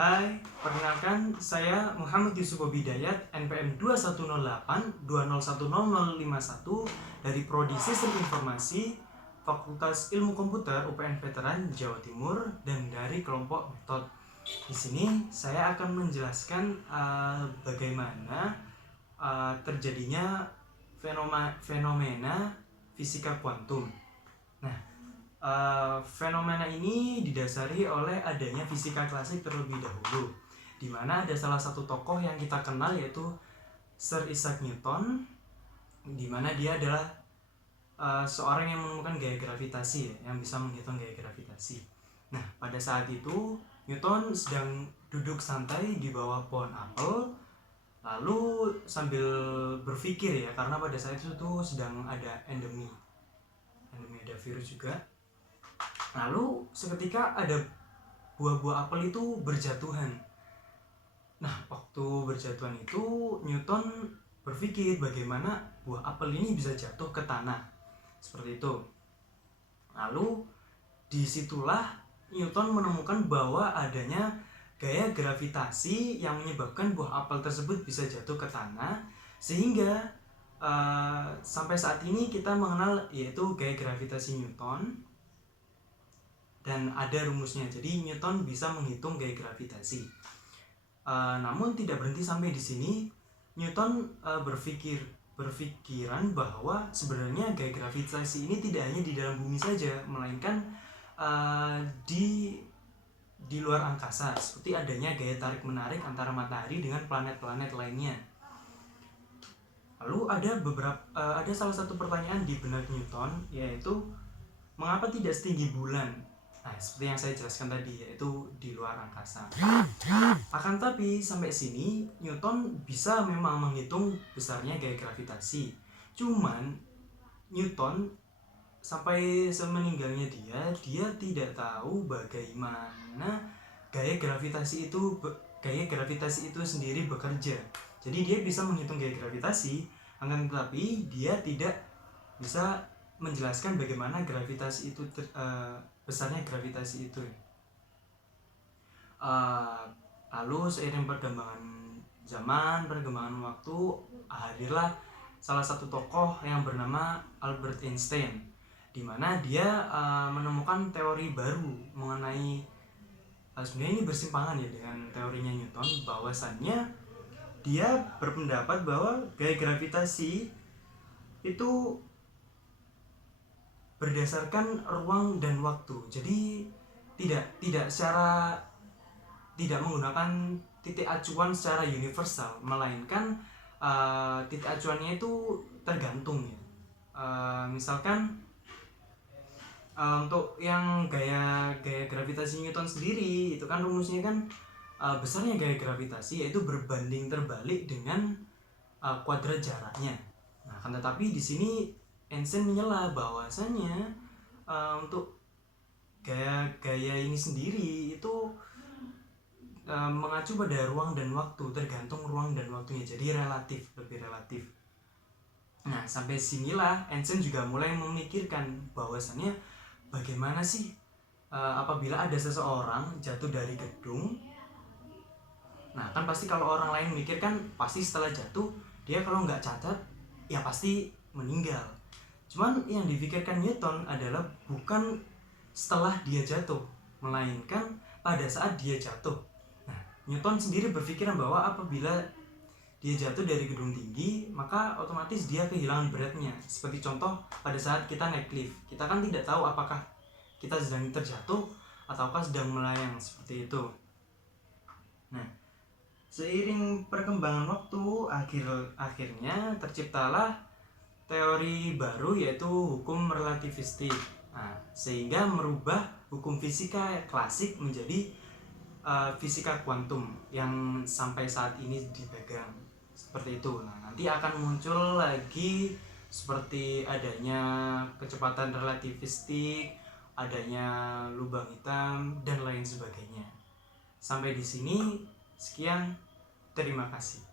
Hai, perkenalkan saya Muhammad Yusuf Hidayat, NPM 2108201051 dari Prodi Sistem Informasi, Fakultas Ilmu Komputer UPN Veteran Jawa Timur, dan dari kelompok metode. Di sini saya akan menjelaskan bagaimana terjadinya fenomena fisika kuantum. Nah, fenomena ini didasari oleh adanya fisika klasik terlebih dahulu, di mana ada salah satu tokoh yang kita kenal yaitu Sir Isaac Newton, di mana dia adalah seorang yang menemukan gaya gravitasi, yang bisa menghitung gaya gravitasi. Nah, pada saat itu Newton sedang duduk santai di bawah pohon apel, lalu sambil berpikir ya, karena pada saat itu tuh sedang ada endemi ada virus juga. Lalu seketika ada buah-buah apel itu berjatuhan. Nah, waktu berjatuhan itu Newton berpikir bagaimana buah apel ini bisa jatuh ke tanah. Seperti itu. Lalu disitulah Newton menemukan bahwa adanya gaya gravitasi yang menyebabkan buah apel tersebut bisa jatuh ke tanah, sehingga sampai saat ini kita mengenal yaitu gaya gravitasi Newton. Dan ada rumusnya, jadi Newton bisa menghitung gaya gravitasi. Namun tidak berhenti sampai di sini. Newton berpikiran bahwa sebenarnya gaya gravitasi ini tidak hanya di dalam bumi saja, melainkan di luar angkasa, seperti adanya gaya tarik menarik antara matahari dengan planet-planet lainnya. Lalu ada salah satu pertanyaan di benak Newton, yaitu mengapa tidak setinggi bulan? Nah, seperti yang saya jelaskan tadi, yaitu di luar angkasa. Akan tapi sampai sini Newton bisa memang menghitung besarnya gaya gravitasi. Cuman Newton sampai semeninggalnya dia tidak tahu bagaimana gaya gravitasi itu sendiri bekerja. Jadi dia bisa menghitung gaya gravitasi, akan tetapi dia tidak bisa menjelaskan bagaimana gravitasi itu besarnya gravitasi itu. Lalu seiring perkembangan waktu, hadirlah salah satu tokoh yang bernama Albert Einstein, di mana dia menemukan teori baru mengenai sebenarnya ini bersimpangan ya dengan teorinya Newton, bahwasannya dia berpendapat bahwa gaya gravitasi itu berdasarkan ruang dan waktu. Jadi tidak menggunakan titik acuan secara universal, melainkan titik acuannya itu tergantung ya. Misalkan untuk yang gaya gravitasi Newton sendiri itu kan rumusnya kan besarnya gaya gravitasi yaitu berbanding terbalik dengan kuadrat jaraknya. Nah, kan tetapi di sini Einstein menyela bahwasannya untuk gaya ini sendiri itu mengacu pada ruang dan waktu, tergantung ruang dan waktunya, jadi lebih relatif. Nah, sampai sinilah Einstein juga mulai memikirkan bahwasannya bagaimana sih apabila ada seseorang jatuh dari gedung. Nah, kan pasti kalau orang lain mikir kan pasti setelah jatuh dia kalau nggak cacat ya pasti meninggal. Cuman yang dipikirkan Newton adalah bukan setelah dia jatuh, melainkan pada saat dia jatuh. Nah, Newton sendiri berpikiran bahwa apabila dia jatuh dari gedung tinggi, maka otomatis dia kehilangan beratnya. Seperti contoh pada saat kita naik lift, kita kan tidak tahu apakah kita sedang terjatuh ataukah sedang melayang, seperti itu. Nah, seiring perkembangan waktu, akhirnya terciptalah teori baru yaitu hukum relativistik. Nah, sehingga merubah hukum fisika klasik menjadi fisika kuantum yang sampai saat ini dipegang. Seperti itu. Nah, nanti akan muncul lagi seperti adanya kecepatan relativistik, adanya lubang hitam dan lain sebagainya. Sampai di sini, sekian, terima kasih.